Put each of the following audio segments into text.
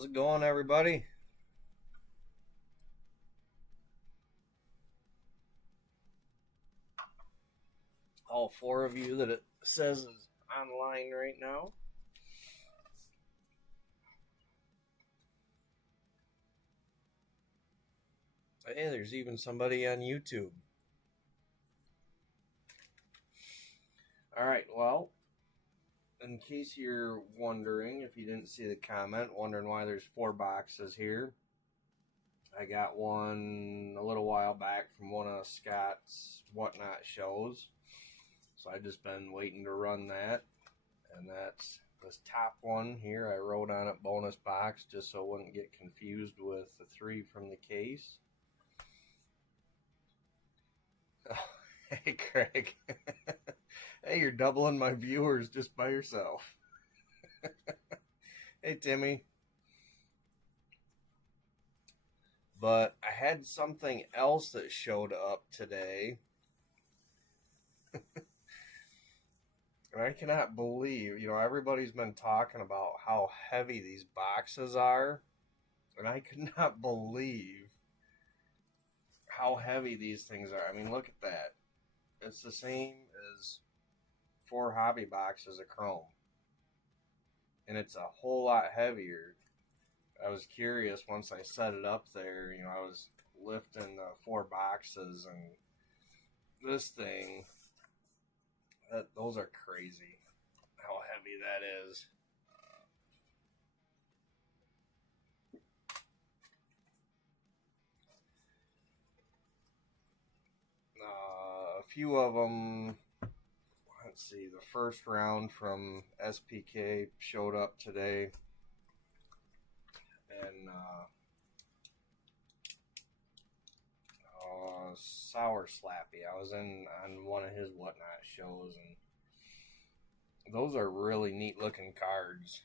How's it going, everybody? All four of you that it says is online right now. Hey, there's even somebody on YouTube. All right, well, in case you're wondering, if you didn't see the comment, wondering why there's four boxes here, I got one a little while back from one of Scott's Whatnot shows. So I've just been waiting to run that. And that's this top one here. I wrote on it bonus box just so I wouldn't get confused with the three from the case. Oh, hey, Craig. Hey, you're doubling my viewers just by yourself. Hey, Timmy. But I had something else that showed up today. And I cannot believe, everybody's been talking about how heavy these boxes are. And I could not believe how heavy these things are. I mean, look at that. It's the same as 4 hobby boxes of Chrome. And it's a whole lot heavier. I was curious once I set it up there. I was lifting the 4 boxes, and this thing, those are crazy how heavy that is. A few of them, let's see, the first round from SPK showed up today. And Sour Slappy, I was on one of his Whatnot shows, and those are really neat looking cards.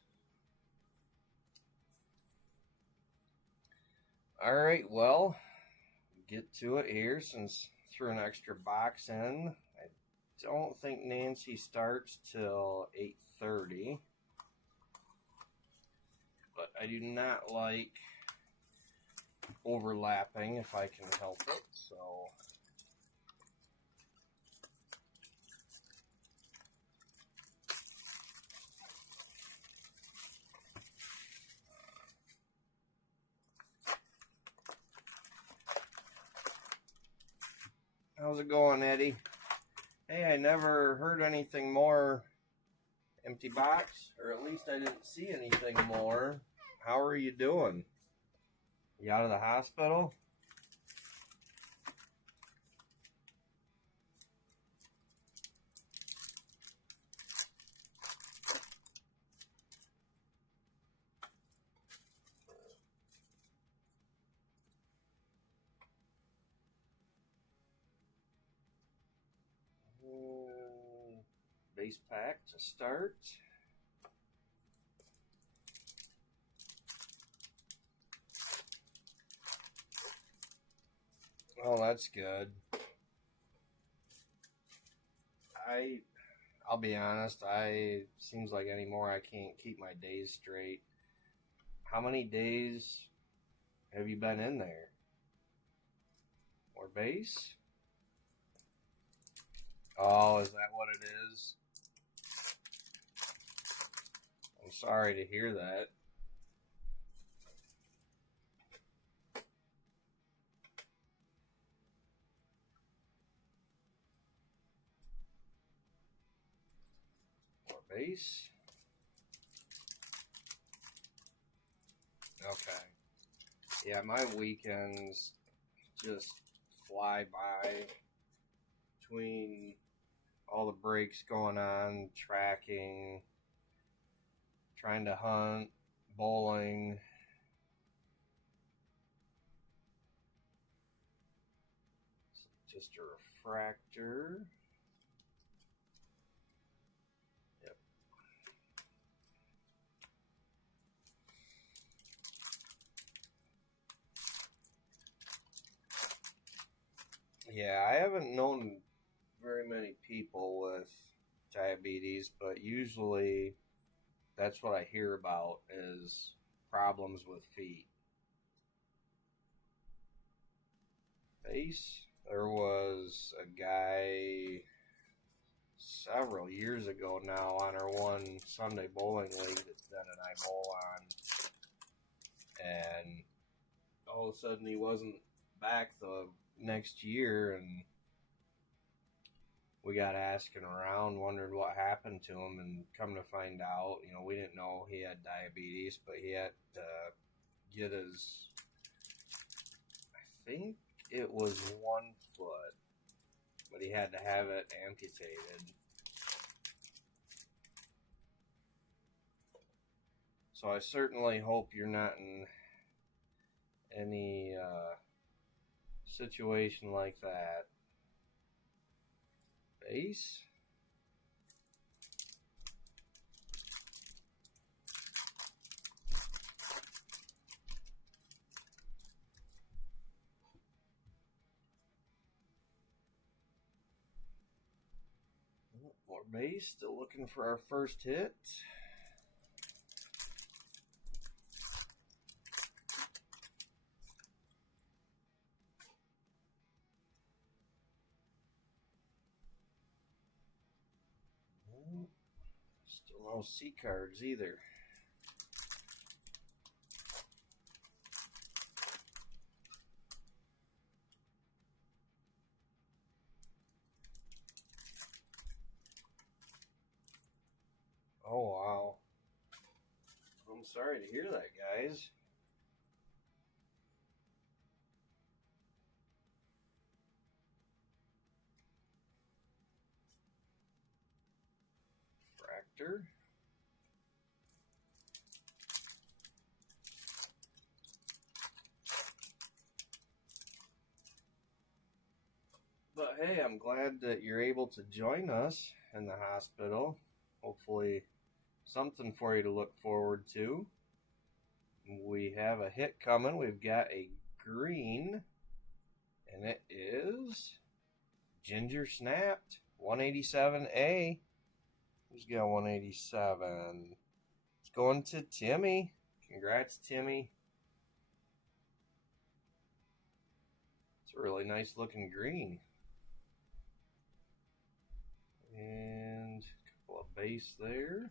Alright, well, get to it here since I threw an extra box in. I don't think Nancy starts till 8:30. But I do not like overlapping if I can help it, so how's it going, Eddie? Hey, I never heard anything more. Empty box, or at least I didn't see anything more. How are you doing? You out of the hospital? Base pack to start. Oh, that's good. I'll be honest, seems like anymore I can't keep my days straight. How many days have you been in there? Or base? Oh, is that what it is? I'm sorry to hear that. More base. Okay. Yeah, my weekends just fly by between all the breaks going on, tracking, trying to hunt, bowling. Just a refractor. Yep. Yeah, I haven't known very many people with diabetes, but usually that's what I hear about is problems with feet. Base. There was a guy several years ago now on our one Sunday bowling league that Ben and I bowl on, and all of a sudden he wasn't back the next year, and we got asking around, wondered what happened to him, and come to find out, we didn't know he had diabetes, but he had to get his, I think it was 1 foot, but he had to have it amputated. So I certainly hope you're not in any situation like that. Base. More base. Still looking for our first hit. Still no C cards either. Oh, wow. I'm sorry to hear that, guys. Fractor. But hey, I'm glad that you're able to join us in the hospital. Hopefully something for you to look forward to. We have a hit coming. We've got a green, and it is Ginger Snapped 187A. Who's got 187? It's going to Timmy. Congrats, Timmy. It's a really nice looking green. And a couple of base there.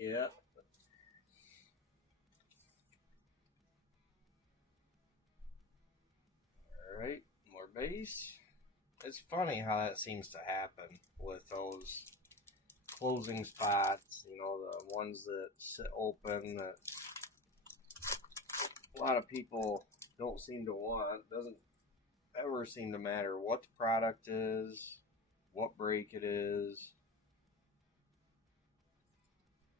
Yeah. Alright, more base. It's funny how that seems to happen with those closing spots, the ones that sit open that a lot of people don't seem to want. Doesn't ever seem to matter what the product is, what break it is.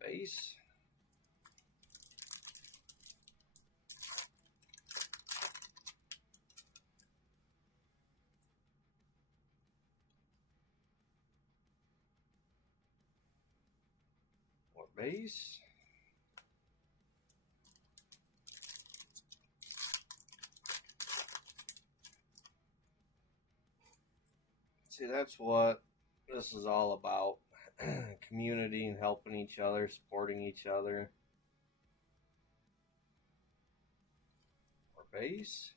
Base. More base. See, that's what this is all about. Community and helping each other, supporting each other. More base.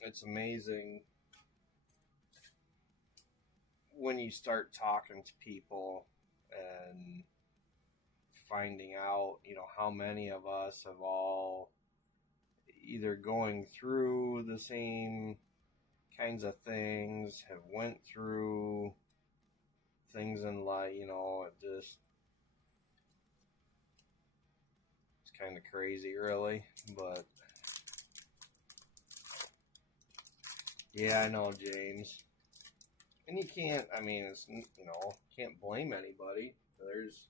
It's amazing when you start talking to people and finding out, how many of us have all either going through the same kinds of things, have went through things in life, it's kind of crazy, really. But yeah, I know, James. And you can't, it's, can't blame anybody. There's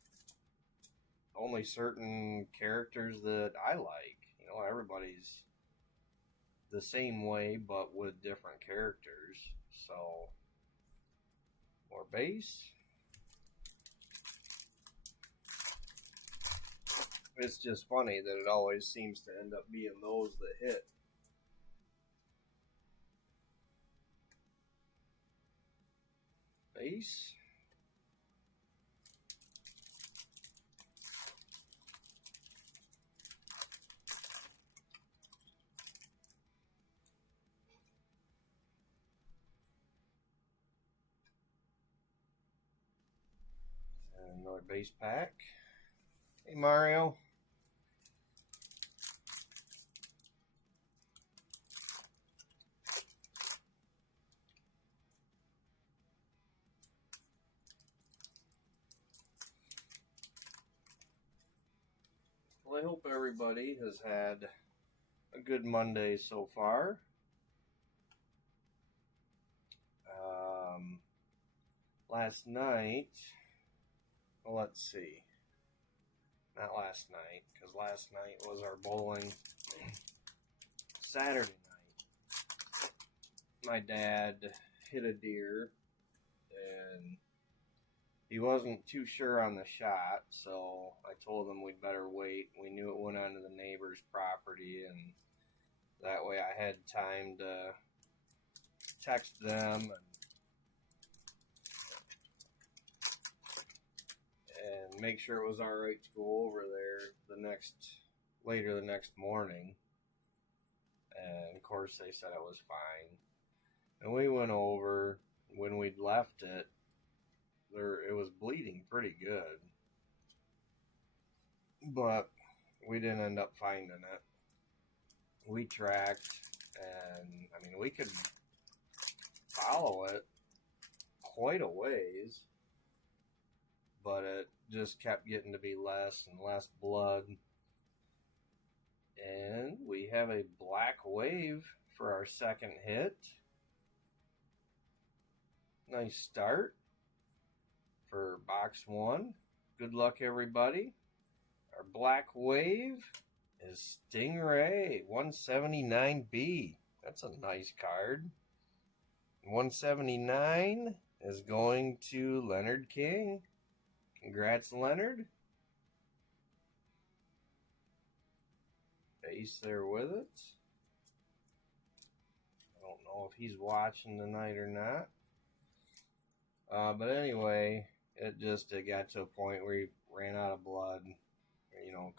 only certain characters that I like. You know, everybody's the same way, but with different characters. So, more base. It's just funny that it always seems to end up being those that hit. Base. And another base pack. Hey, Mario. Well, I hope everybody has had a good Monday so far. Last night, well, let's see. Not last night, because last night was our bowling. Saturday night, my dad hit a deer, and he wasn't too sure on the shot, so I told him we'd better wait. We knew it went onto the neighbor's property, and that way I had time to text them and make sure it was all right to go over there later the next morning. And of course they said it was fine. And we went over. When we'd left it, it was bleeding pretty good. But we didn't end up finding it. We tracked, and I mean, we could follow it quite a ways, but it just kept getting to be less and less blood. And we have a black wave for our second hit. Nice start for box one. Good luck, everybody. Our black wave is Stingray 179B. That's a nice card. 179 is going to Leonard King. Congrats, Leonard. Base there with it. I don't know if he's watching tonight or not. But anyway, it got to a point where he ran out of blood. You know,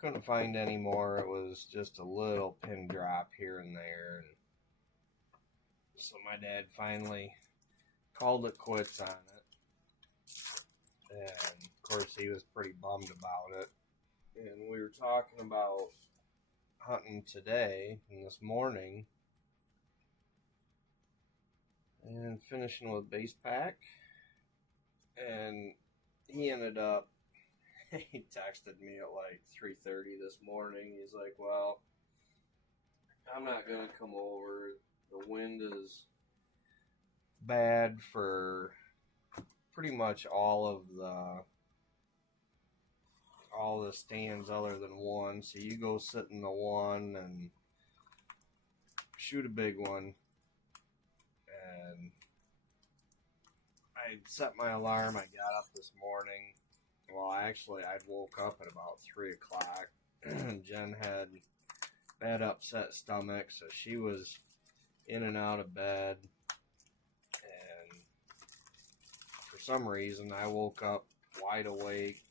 couldn't find any more. It was just a little pin drop here and there. And so my dad finally called it quits on it. And of course he was pretty bummed about it. And we were talking about hunting today and this morning. And finishing with base pack. And he ended up, he texted me at like 3:30 this morning. He's like, well, I'm not going to come over. The wind is bad for pretty much all the stands other than one. So you go sit in the one and shoot a big one. And I set my alarm. I got up this morning. Well, I'd woke up at about 3 o'clock. Jen had bad upset stomach, so she was in and out of bed. And for some reason, I woke up wide awake,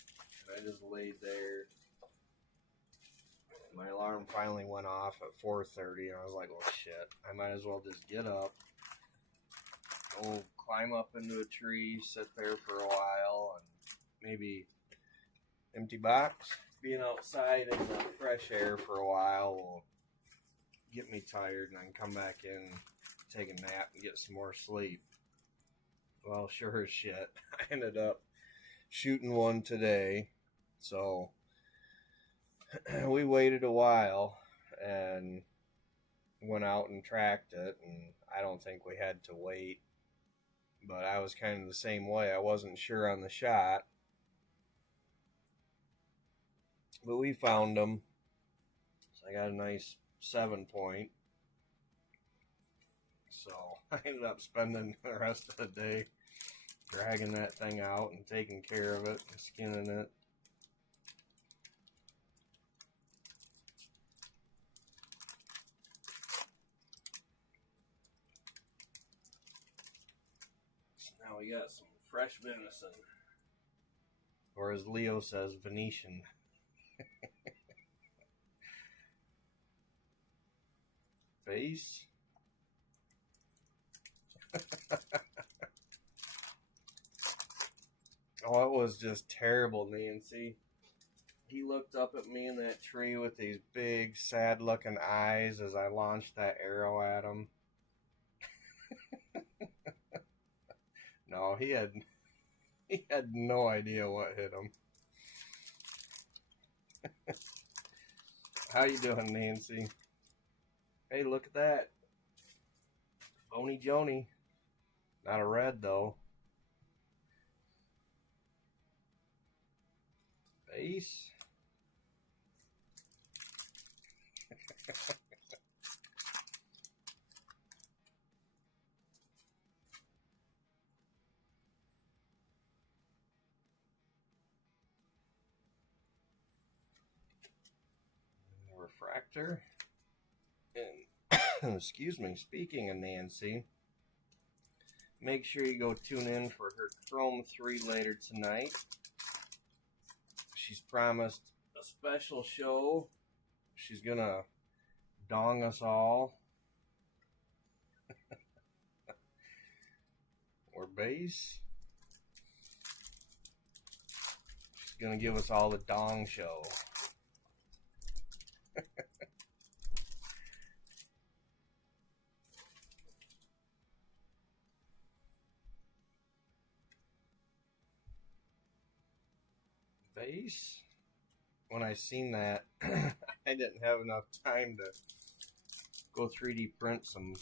and I just laid there. My alarm finally went off at 4:30, and I was like, well, shit, I might as well just get up, go climb up into a tree, sit there for a while, and maybe empty box. Being outside in the fresh air for a while will get me tired, and I can come back in, take a nap, and get some more sleep. Well, sure as shit, I ended up shooting one today. So we waited a while and went out and tracked it, and I don't think we had to wait But I was kind of the same way. I wasn't sure on the shot. But we found them. So I got a nice 7-point. So I ended up spending the rest of the day dragging that thing out and taking care of it and skinning it. So now we got some fresh venison. Or as Leo says, Venetian. Base. Oh, it was just terrible, Nancy. He looked up at me in that tree with these big, sad-looking eyes as I launched that arrow at him. No, he had no idea what hit him. How you doing, Nancy? Hey, look at that. Bony Joni. Not a red, though. Base. Refractor. And excuse me, speaking of Nancy, make sure you go tune in for her Chrome 3 later tonight. She's promised a special show. She's gonna dong us all. Or base. She's gonna give us all the dong show. Base. When I seen that, I didn't have enough time to go 3D print some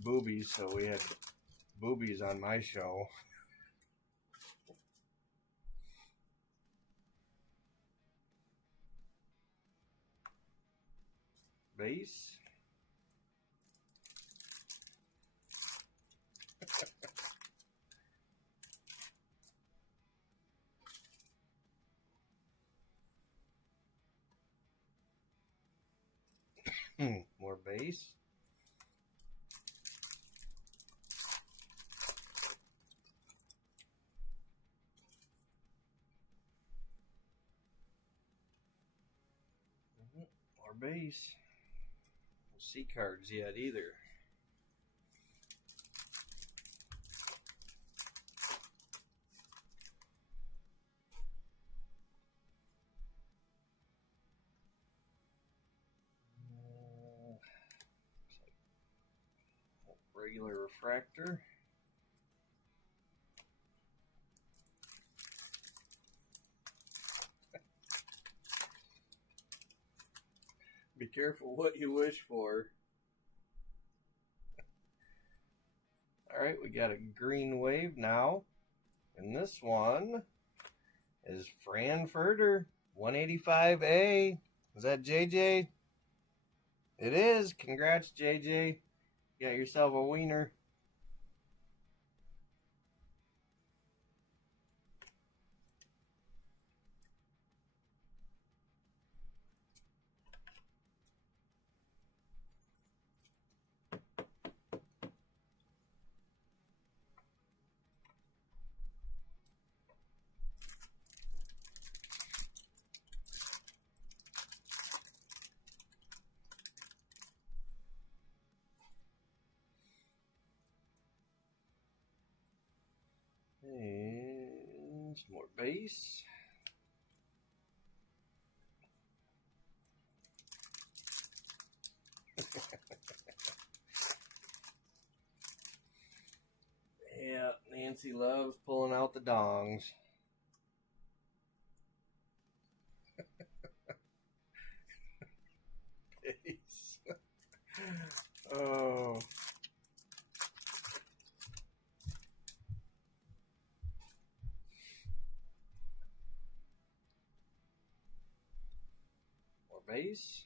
boobies, so we had boobies on my show. Base. More base. More base. No C cards yet either. Regular refractor. Be careful what you wish for. Alright, we got a green wave now. And this one is Frankfurter 185A. Is that JJ? It is. Congrats, JJ. You got yourself a wiener. And some more base. Yeah, Nancy loves pulling out the dongs. Base. Oh. base.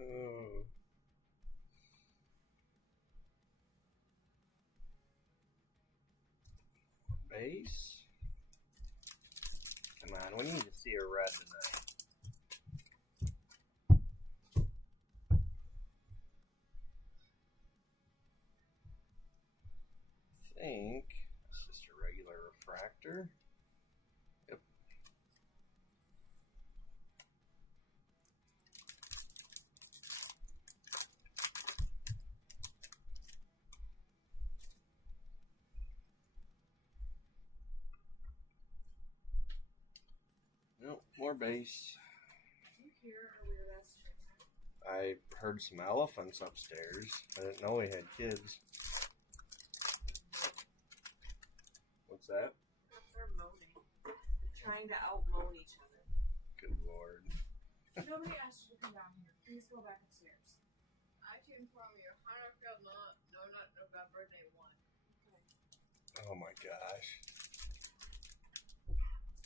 Oh. Base. Come on, we need to see a red tonight. I think it's just a regular refractor. Yep. Nope, more base. Did you hear our weird ass chicken? I heard some elephants upstairs. I didn't know we had kids. What's that? They're moaning. They're trying to out-moan each other. Good Lord. Nobody asked you to come down here. Please go back upstairs. I can inform you, Hanukkah no not November, day 1. Oh my gosh.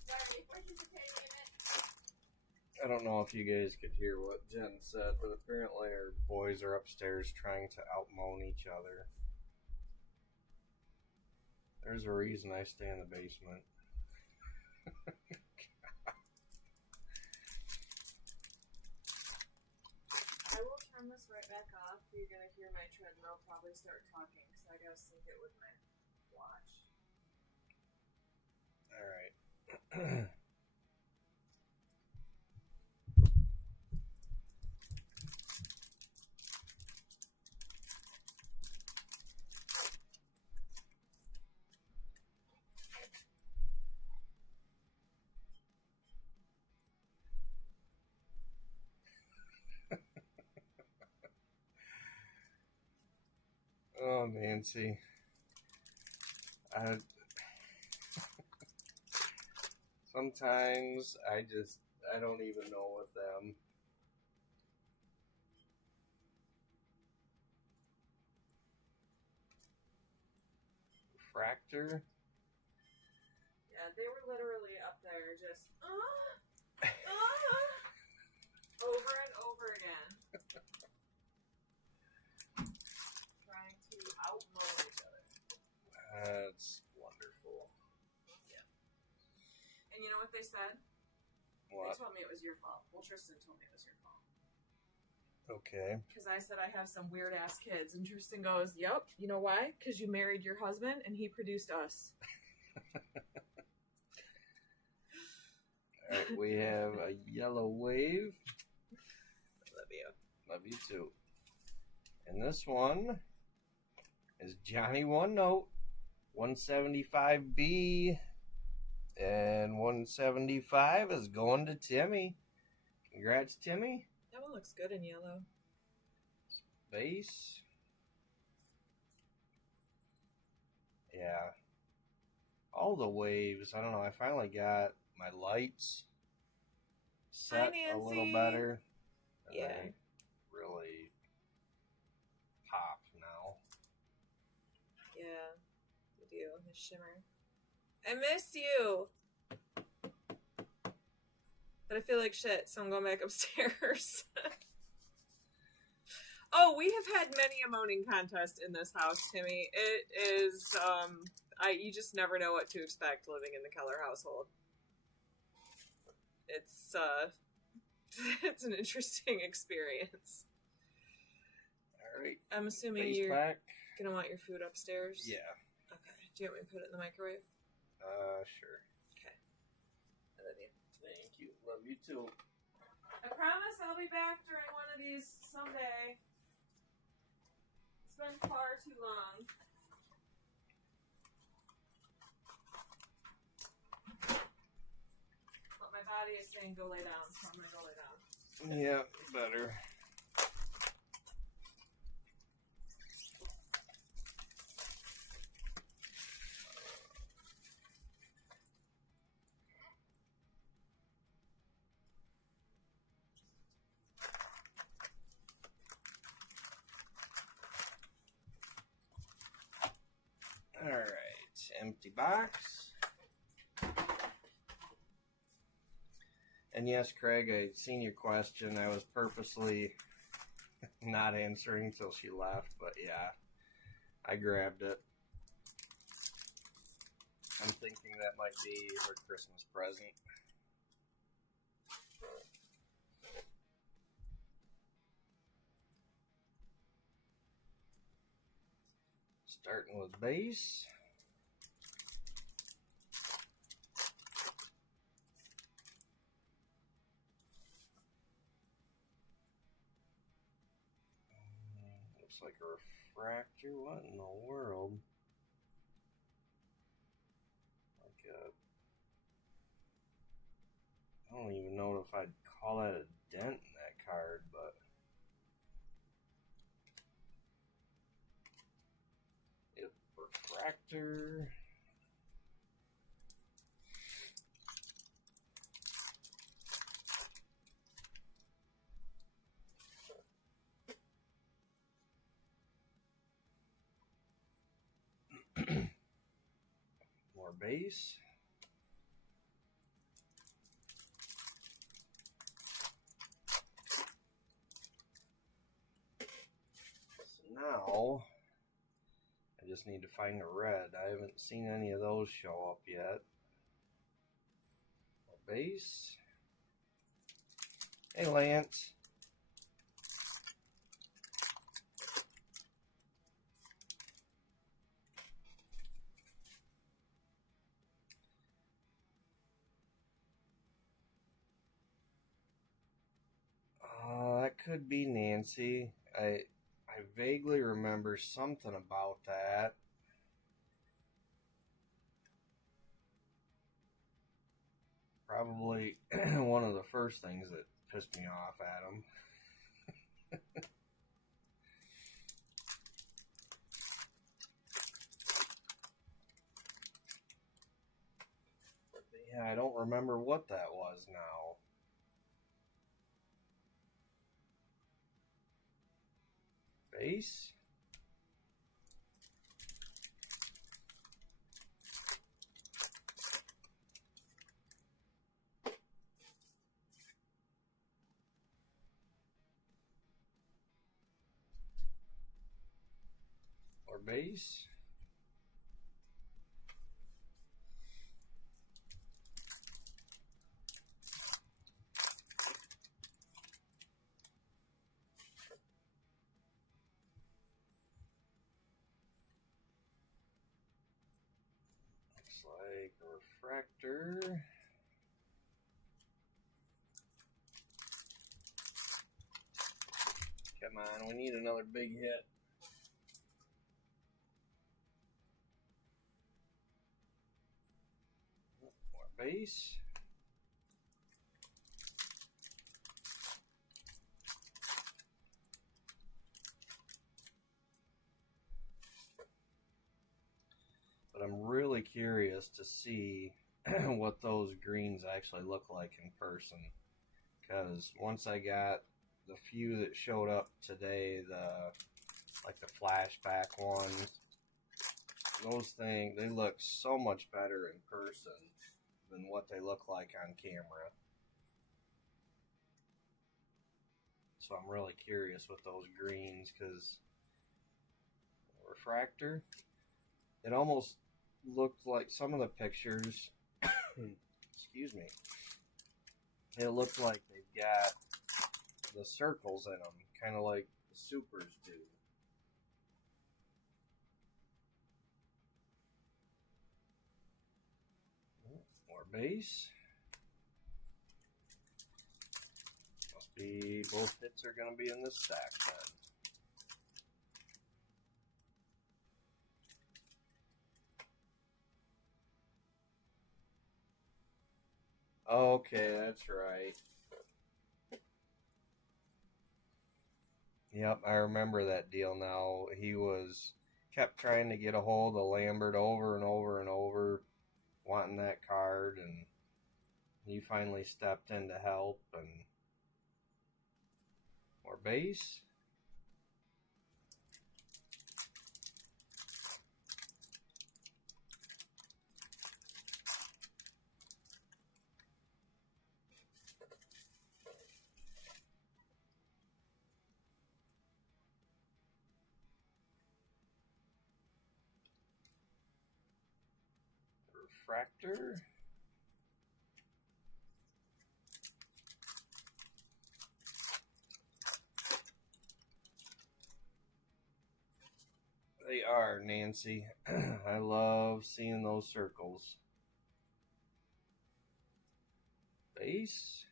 Sorry, participating in it. I don't know if you guys could hear what Jen said, but apparently our boys are upstairs trying to out-moan each other. There's a reason I stay in the basement. I will turn this right back off. You're going to hear my treadmill probably start talking, so I got to sync it with my watch. Alright. Oh, Nancy. Sometimes I don't even know with them. Refractor. Yeah, they were literally up there just over and over again. Trying to out-moan each other. That's wonderful. Yeah. And you know what they said? What? They told me it was your fault. Well, Tristan told me it was your fault. Okay. Because I said I have some weird ass kids, and Tristan goes, "Yep, you know why? Because you married your husband, and he produced us." All right, we have a yellow wave. Love you. Love you too. And this one is Johnny One Note, 175B, and 175 is going to Timmy. Congrats, Timmy. That one looks good in yellow. Base. Yeah. All the waves. I don't know. I finally got my lights set a little better. And Yeah. they really pop now. Yeah, you do. The shimmer. I miss you. But I feel like shit, so I'm going back upstairs. Oh, we have had many a moaning contest in this house, Timmy. It is, you just never know what to expect living in the Keller household. It's, it's an interesting experience. All right. I'm assuming Base you're pack. gonna want your food upstairs? Yeah. Okay. Do you want me to put it in the microwave? Sure. Okay. I love you. Thank you. Love you too. I promise I'll be back during one of these someday. It's been far too long. But my body is saying go lay down, so I'm gonna go lay down. Yeah, better. empty box. And yes, Craig, I'd seen your question. I was purposely not answering until she left, but yeah, I grabbed it. I'm thinking that might be her Christmas present. Starting with base. Looks like a refractor. What in the world? Like I don't even know if I'd call that a dent in that card, but it's refractor. More base. So now I just need to find a red. I haven't seen any of those show up yet. More base. Hey, Lance. That could be Nancy. I vaguely remember something about that. Probably one of the first things that pissed me off at him. Yeah, I don't remember what that was now. Base? Or base? Looks like a refractor. Come on, we need another big hit. More base. But I'm really curious to see what those greens actually look like in person. Because once I got the few that showed up today, like the flashback ones, those things, they look so much better in person than what they look like on camera. So I'm really curious with those greens, because refractor, it almost looked like some of the pictures, excuse me, it looked like they've got the circles in them, kind of like the supers do. More base. Must be both hits are going to be in this stack then. Okay, that's right. Yep, I remember that deal now. He kept trying to get a hold of Lambert over and over and over, wanting that card, and he finally stepped in to help. And more base. refractor. They are, Nancy. I love seeing those circles. Base.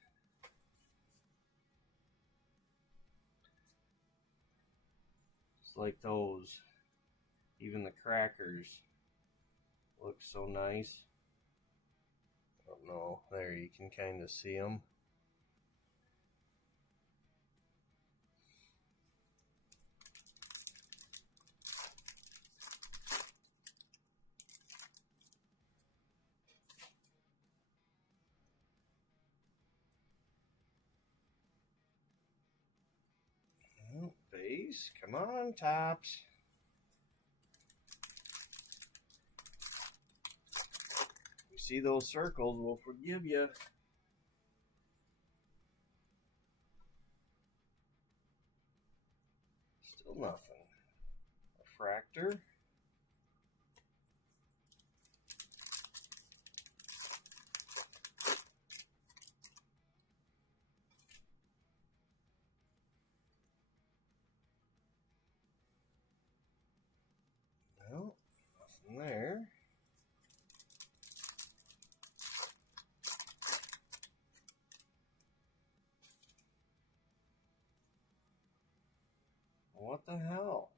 Just like those. Even the crackers look so nice. Oh no, there you can kind of see them. Oh, base, come on, tops. You see those circles, we'll forgive you. Still nothing. Refractor. No, nothing there. What the hell?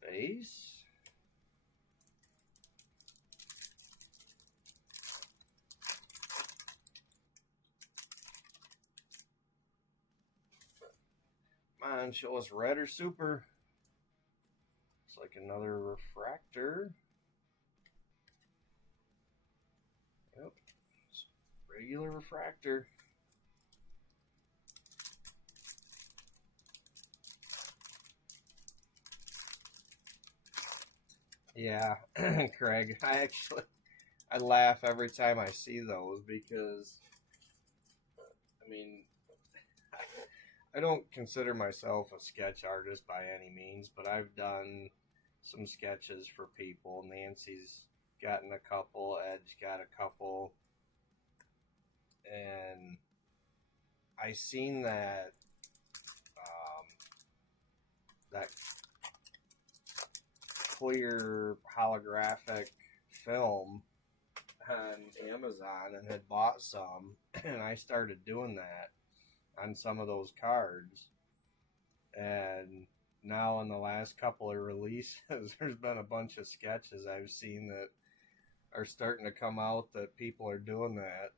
Base? Come on, show us red or super. Looks like another refractor. Yep, just regular refractor. Yeah, Craig, I laugh every time I see those because, I mean, I don't consider myself a sketch artist by any means, but I've done some sketches for people. Nancy's gotten a couple, Edge got a couple, and I seen that that clear holographic film on Amazon and had bought some, and I started doing that on some of those cards. And now in the last couple of releases, there's been a bunch of sketches I've seen that are starting to come out that people are doing that.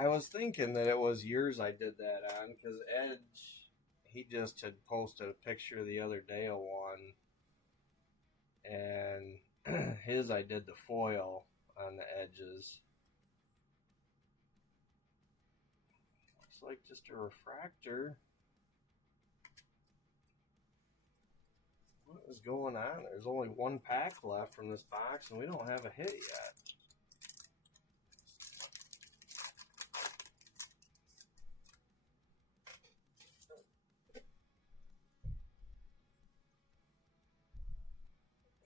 I was thinking that it was yours I did that on, because Edge, he just had posted a picture the other day of one, and his I did the foil on the edges. Looks like just a refractor. What is going on? There's only one pack left from this box, and we don't have a hit yet.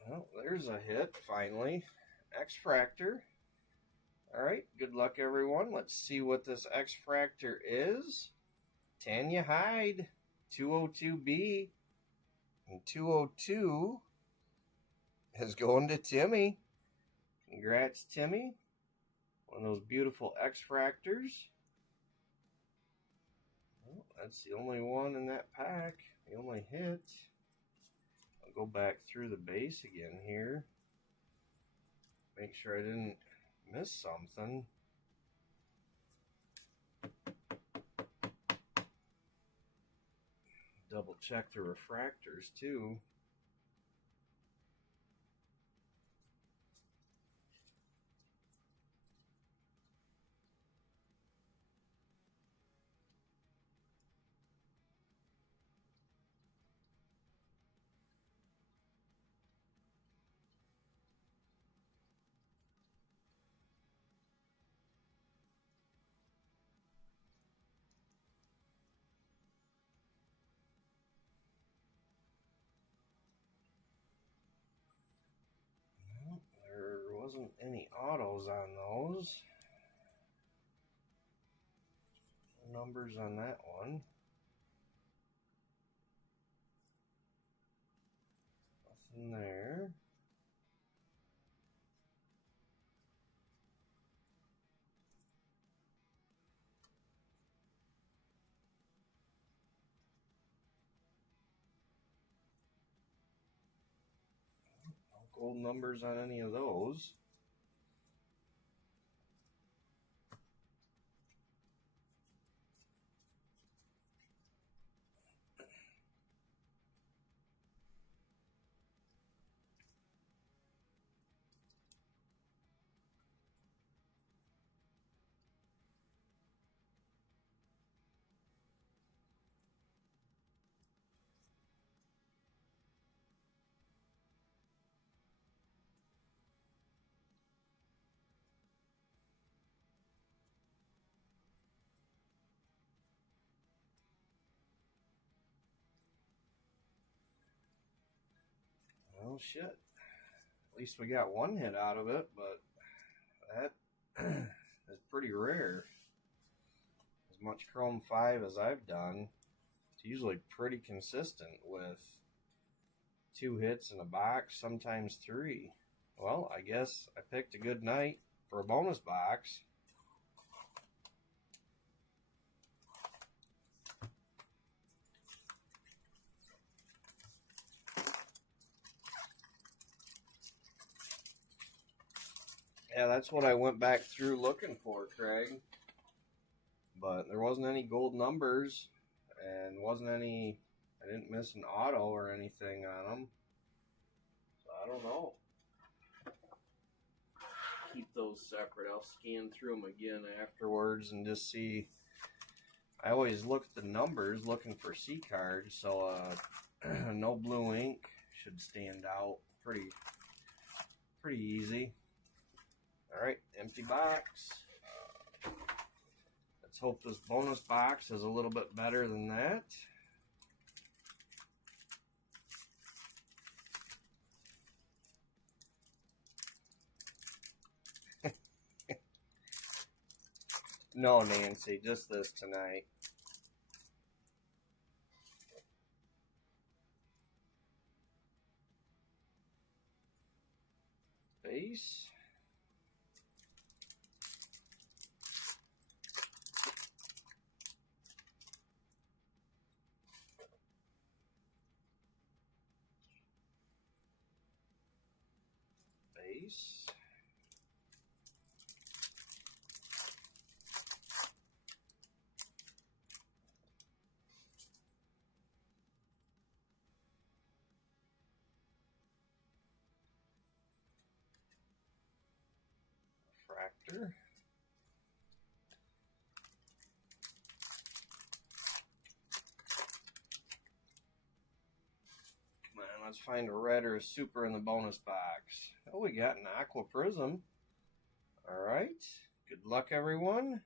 Well, there's a hit, finally. X-Fractor. Alright, good luck everyone. Let's see what this X-Fractor is. Tanya Hyde, 202B. And 202 is going to Timmy. Congrats, Timmy. One of those beautiful X-Fractors. Well, that's the only one in that pack. The only hit. I'll go back through the base again here. Make sure I didn't miss something. Double check the refractors too. Wasn't any autos on those. No numbers on that one. Nothing there. No gold numbers on any of those. Well, shit. At least we got one hit out of it, but that is pretty rare. As much Chrome 5 as I've done, it's usually pretty consistent with 2 hits in a box, sometimes 3. Well, I guess I picked a good night for a bonus box. Yeah, that's what I went back through looking for, Craig. But there wasn't any gold numbers, and wasn't any, I didn't miss an auto or anything on them. So I don't know. Keep those separate. I'll scan through them again afterwards and just see. I always look at the numbers looking for C cards, so no blue ink should stand out pretty easy. Alright, empty box. Let's hope this bonus box is a little bit better than that. No, Nancy, just this tonight. Base. Base. Refractor. Come on, let's find a red or a super in the bonus box. Oh, we got an aqua prism. Alright. Good luck, everyone.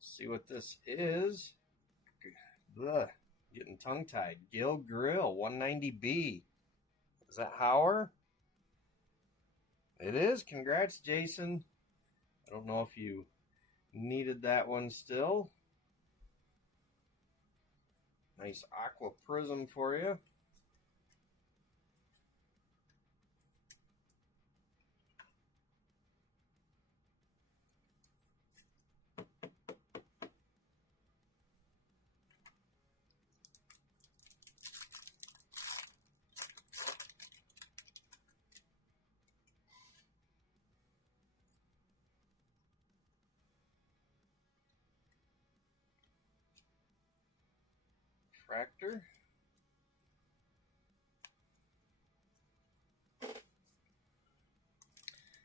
See what this is. Ugh, getting tongue-tied. Gill Grill, 190B. Is that Hauer? It is. Congrats, Jason. I don't know if you needed that one still. Nice aqua prism for you. Refractor.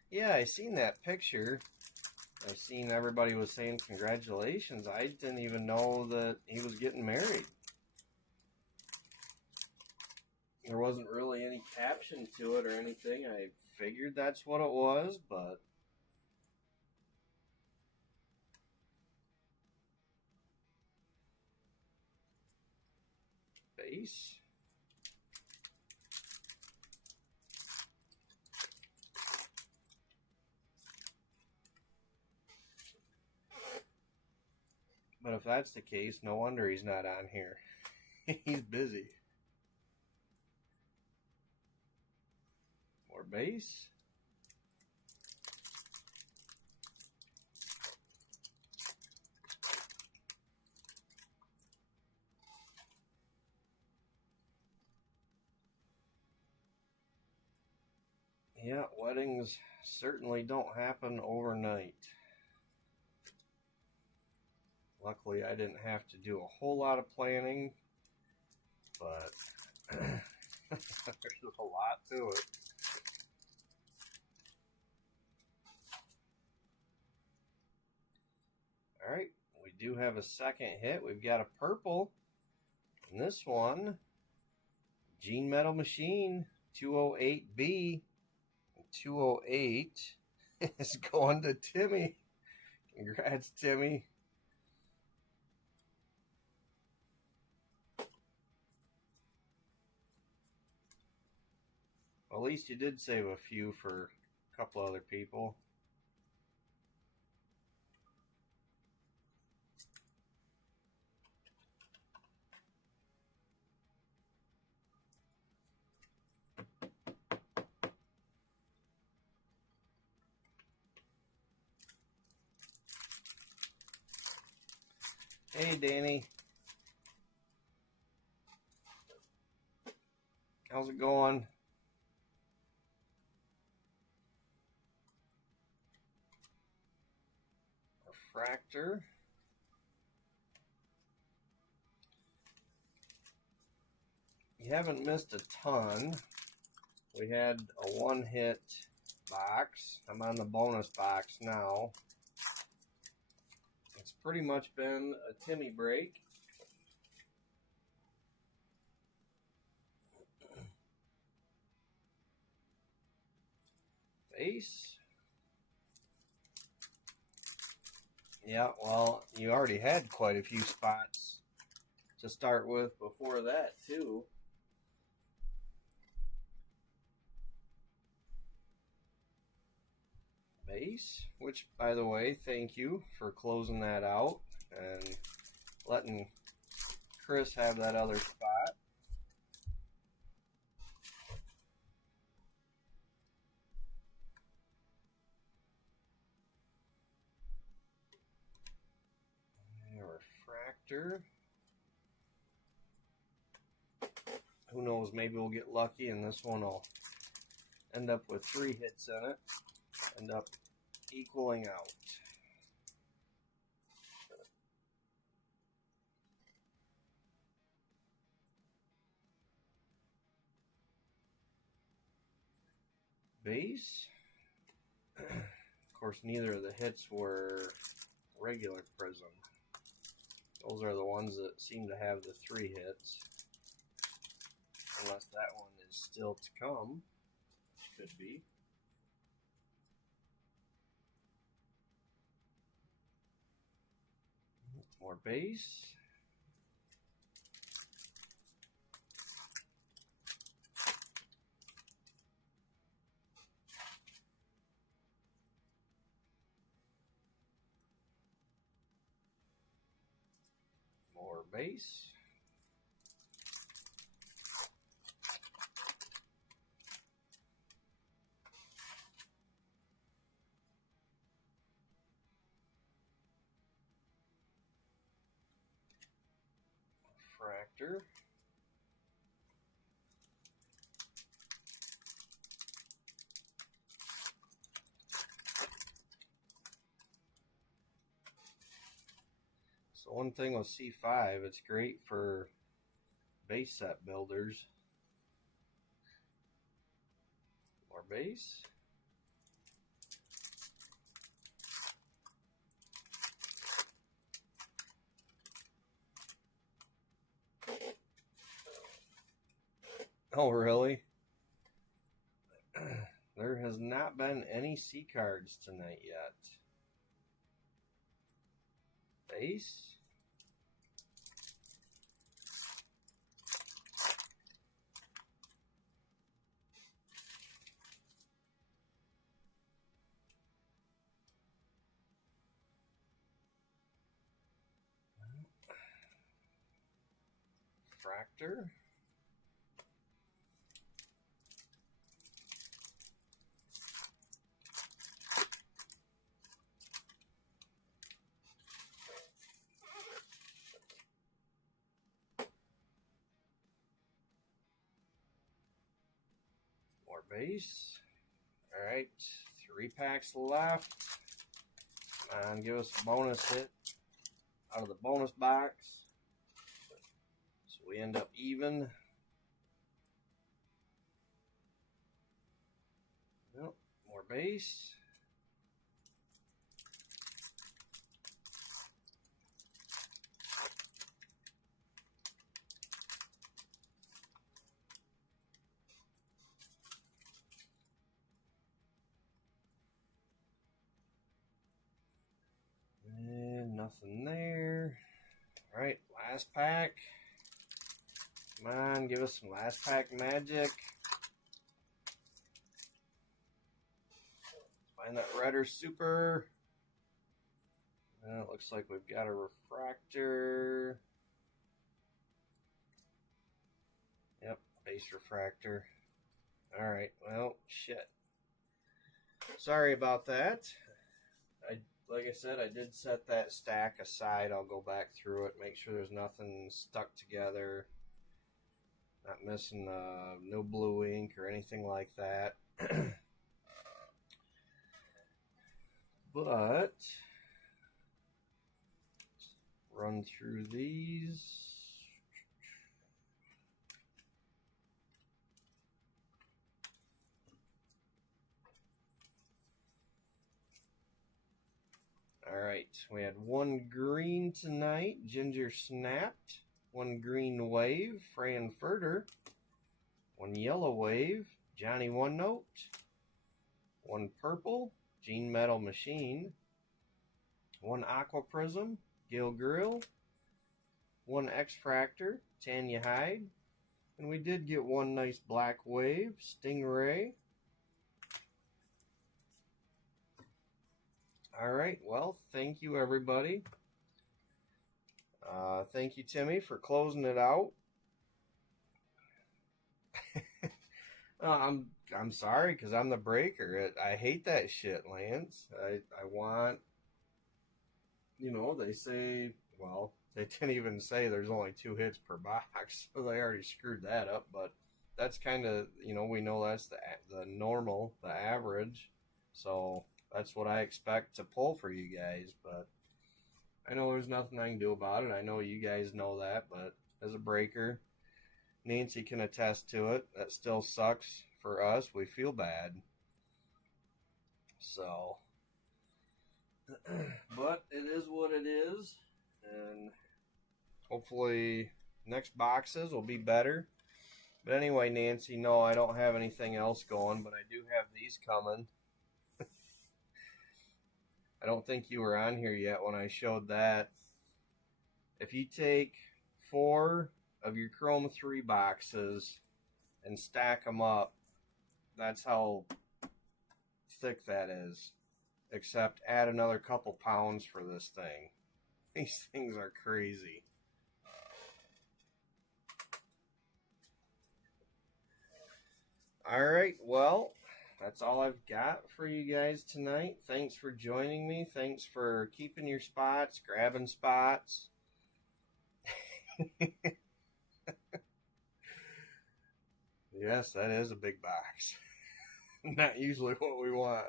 Yeah, I seen that picture. I seen everybody was saying congratulations. I didn't even know that he was getting married. There wasn't really any caption to it or anything. I figured that's what it was, but base. if that's the case, no wonder he's not on here. He's busy. More base. Yeah, weddings certainly don't happen overnight. Luckily, I didn't have to do a whole lot of planning, but there's a lot to it. All right, we do have a second hit. We've got a purple. And this one, Gene Metal Machine 208B. 208 is going to Timmy. Congrats, Timmy. Well, at least you did save a few for a couple other people. Hey, Danny. How's it going? Refractor. You haven't missed a ton. We had a one-hit box. I'm on the bonus box now. It's pretty much been a Timmy break. Base. Yeah, well, you already had quite a few spots to start with before that, too. Base, which, by the way, thank you for closing that out and letting Chris have that other spot. Refractor. Who knows, maybe we'll get lucky and this one will end up with 3 hits in it. End up equaling out. Base. Of course, neither of the hits were regular prism. Those are the ones that seem to have the 3 hits. Unless that one is still to come, which could be. More base. More base. Refractor. So one thing with C5, it's great for base set builders. More base. Oh, really? There has not been any C cards tonight yet. Base. refractor. More base. Alright, 3 packs left. Come on, give us a bonus hit out of the bonus box. So we end up even. Nope, more base. And nothing there. Alright, last pack. Come on, give us some last pack magic. Find that redder super. It looks like we've got a refractor. Yep, base refractor. Alright, well, shit. Sorry about that. Like I said, I did set that stack aside. I'll go back through it, make sure there's nothing stuck together. Not missing no blue ink or anything like that. But let's run through these. Alright, we had 1 green tonight, Ginger Snapped. 1 green wave, Frankfurter. 1 yellow wave, Johnny One Note. 1 purple, Gene Metal Machine. 1 aqua prism, Gil Grill. 1 X-Fractor, Tanya Hyde. And we did get 1 nice black wave, Stingray. Alright, well, thank you everybody. Thank you, Timmy, for closing it out. I'm sorry, because I'm the breaker. I hate that shit, Lance. I want, you know, they say, well, they didn't even say there's only 2 hits per box, so they already screwed that up, but that's kind of, you know, we know that's the normal, the average, so that's what I expect to pull for you guys, but I know there's nothing I can do about it. I know you guys know that, but as a breaker, Nancy can attest to it. That still sucks for us. We feel bad. So, but it is what it is, and hopefully next boxes will be better. But anyway, Nancy, no, I don't have anything else going, but I do have these coming. I don't think you were on here yet when I showed that. If you take 4 of your Chrome 3 boxes and stack them up, that's how thick that is. Except add another couple pounds for this thing. These things are crazy. Alright, well, that's all I've got for you guys tonight. Thanks for joining me. Thanks for keeping your spots, grabbing spots. Yes, that is a big box. Not usually what we want.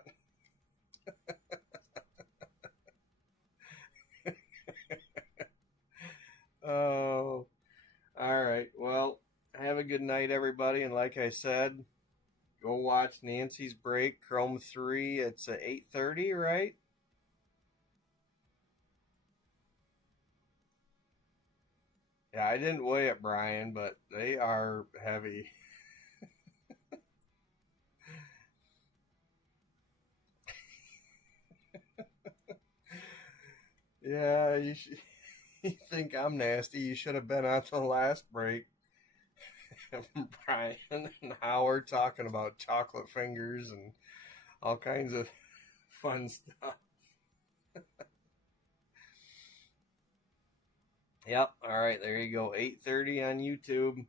Oh, all right. Well, have a good night, everybody. And like I said, go watch Nancy's break, Chrome 3. It's at 8:30, right? Yeah, I didn't weigh it, Brian, but they are heavy. Yeah, you think I'm nasty. You should have been on the last break. Brian and Howard talking about chocolate fingers and all kinds of fun stuff. Yep. All right. There you go. 8:30 on YouTube.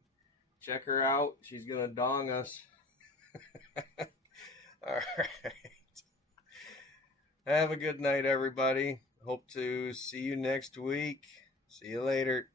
Check her out. She's gonna dong us. All right. Have a good night, everybody. Hope to see you next week. See you later.